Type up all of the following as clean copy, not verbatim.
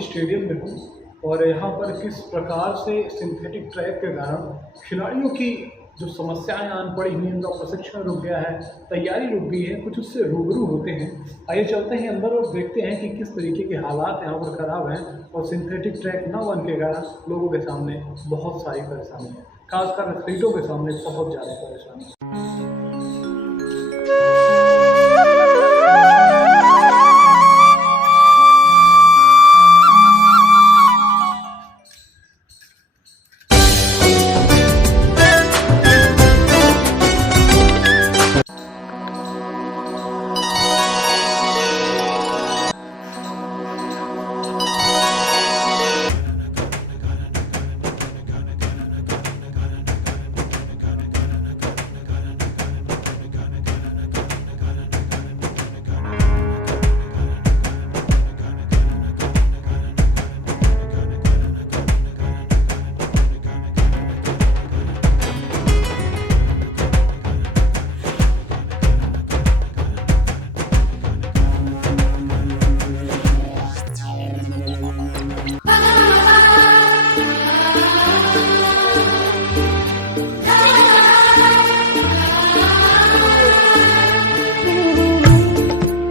Malviya stadium में हूँ और यहाँ पर किस प्रकार से सिंथेटिक ट्रैक के कारण खिलाड़ियों की जो समस्याएं आन पड़ी हुई, उनका प्रशिक्षण रुक गया है, तैयारी रुक गई है, कुछ उससे रूबरू होते हैं। आइए चलते हैं अंदर और देखते हैं कि किस तरीके के हालात यहाँ पर ख़राब हैं और सिंथेटिक ट्रैक न बन के कारण लोगों के सामने बहुत सारी परेशानी है, खासकर एथलीटों के सामने बहुत ज़्यादा परेशानी है।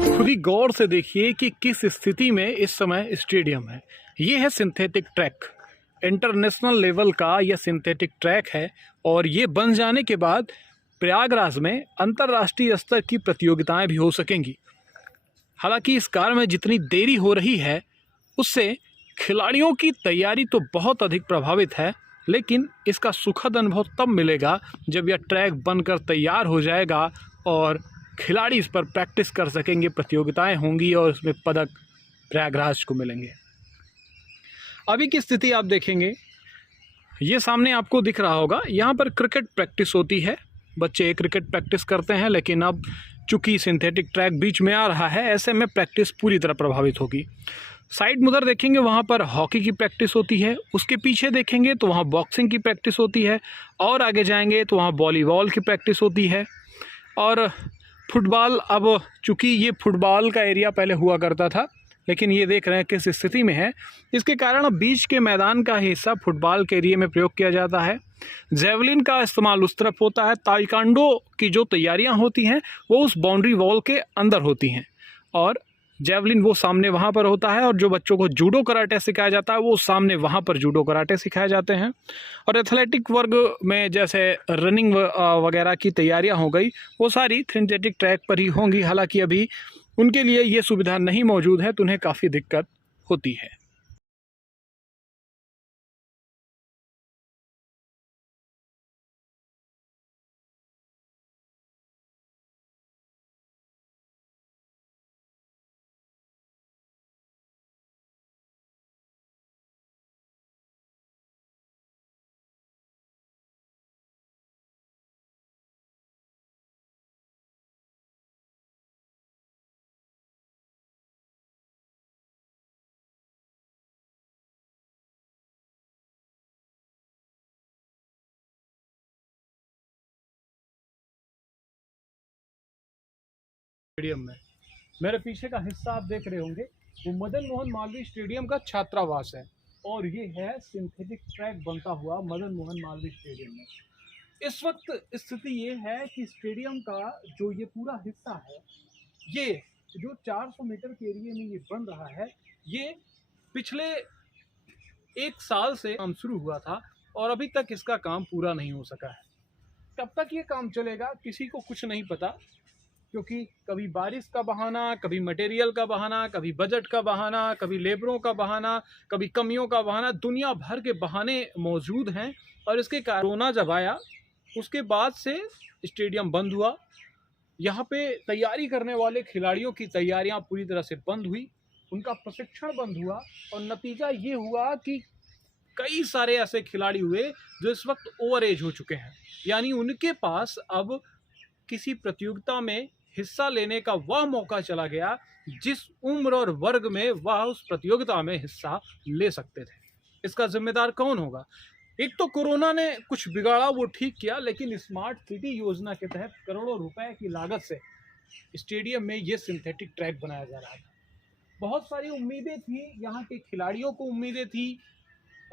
खुद ही गौर से देखिए कि किस स्थिति में इस समय स्टेडियम है। ये है सिंथेटिक ट्रैक, इंटरनेशनल लेवल का यह सिंथेटिक ट्रैक है और ये बन जाने के बाद प्रयागराज में अंतर्राष्ट्रीय स्तर की प्रतियोगिताएं भी हो सकेंगी। हालांकि इस कार्य में जितनी देरी हो रही है उससे खिलाड़ियों की तैयारी तो बहुत अधिक प्रभावित है, लेकिन इसका सुखद अनुभव तब मिलेगा जब यह ट्रैक बनकर तैयार हो जाएगा और खिलाड़ी इस पर प्रैक्टिस कर सकेंगे, प्रतियोगिताएं होंगी और उसमें पदक प्रयागराज को मिलेंगे। अभी की स्थिति आप देखेंगे, ये सामने आपको दिख रहा होगा, यहाँ पर क्रिकेट प्रैक्टिस होती है, बच्चे क्रिकेट प्रैक्टिस करते हैं। लेकिन अब चूंकि सिंथेटिक ट्रैक बीच में आ रहा है, ऐसे में प्रैक्टिस पूरी तरह प्रभावित होगी। साइड में उधर देखेंगे वहाँ पर हॉकी की प्रैक्टिस होती है, उसके पीछे देखेंगे तो वहाँ बॉक्सिंग की प्रैक्टिस होती है, और आगे जाएंगे तो वहाँ वॉलीबॉल की प्रैक्टिस होती है। और फुटबॉल, अब चूँकि ये फुटबॉल का एरिया पहले हुआ करता था, लेकिन ये देख रहे हैं किस स्थिति में है। इसके कारण अब बीच के मैदान का हिस्सा फुटबॉल के एरिया में प्रयोग किया जाता है। जेवलिन का इस्तेमाल उस तरफ होता है। ताइक्वांडो की जो तैयारियां होती हैं वो उस बाउंड्री वॉल के अंदर होती हैं, और जेवलिन वो सामने वहाँ पर होता है। और जो बच्चों को जूडो कराटे सिखाया जाता है वो सामने वहाँ पर जूडो कराटे सिखाए जाते हैं। और एथलेटिक वर्ग में जैसे रनिंग वगैरह की तैयारियां हो गई, वो सारी सिंथेटिक ट्रैक पर ही होंगी। हालांकि अभी उनके लिए ये सुविधा नहीं मौजूद है तो उन्हें काफ़ी दिक्कत होती है। स्टेडियम में मेरे पीछे का हिस्सा आप देख रहे होंगे, वो मदन मोहन मालवीय स्टेडियम का छात्रावास है, और ये है सिंथेटिक ट्रैक बनता हुआ मदन मोहन मालवीय स्टेडियम में। इस वक्त स्थिति ये है कि स्टेडियम का जो ये पूरा हिस्सा है, ये जो 400 मीटर के एरिया में ये बन रहा है, ये पिछले 1 साल से काम शुरू हुआ था और अभी तक इसका काम पूरा नहीं हो सका है। कब तक ये काम चलेगा किसी को कुछ नहीं पता, क्योंकि कभी बारिश का बहाना, कभी मटेरियल का बहाना, कभी बजट का बहाना, कभी लेबरों का बहाना, कभी कमियों का बहाना, दुनिया भर के बहाने मौजूद हैं। और इसके कारण कोरोना जब आया उसके बाद से स्टेडियम बंद हुआ। यहाँ पे तैयारी करने वाले खिलाड़ियों की तैयारियां पूरी तरह से बंद हुई, उनका प्रशिक्षण बंद हुआ, और नतीजा ये हुआ कि कई सारे ऐसे खिलाड़ी हुए जो इस वक्त ओवर एज हो चुके हैं, यानी उनके पास अब किसी प्रतियोगिता में हिस्सा लेने का वह मौका चला गया जिस उम्र और वर्ग में वह उस प्रतियोगिता में हिस्सा ले सकते थे। इसका जिम्मेदार कौन होगा? एक तो कोरोना ने कुछ बिगाड़ा, वो ठीक किया, लेकिन स्मार्ट सिटी योजना के तहत करोड़ों रुपए की लागत से स्टेडियम में ये सिंथेटिक ट्रैक बनाया जा रहा था। बहुत सारी उम्मीदें थी, यहाँ के खिलाड़ियों को उम्मीदें थी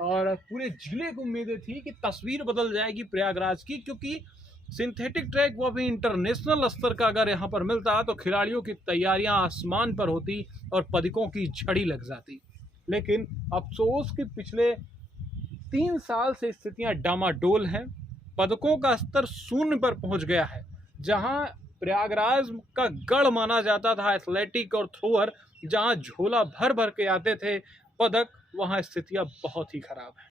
और पूरे जिले को उम्मीदें थी कि तस्वीर बदल जाएगी प्रयागराज की, क्योंकि सिंथेटिक ट्रैक वो भी इंटरनेशनल स्तर का अगर यहाँ पर मिलता तो खिलाड़ियों की तैयारियां आसमान पर होती और पदकों की झड़ी लग जाती। लेकिन अफसोस कि पिछले 3 साल से स्थितियां डामाडोल हैं। पदकों का स्तर शून्य पर पहुंच गया है। जहां प्रयागराज का गढ़ माना जाता था एथलेटिक और थ्रोअर, जहां झोला भर भर के आते थे पदक, वहां स्थितियां बहुत ही खराब हैं।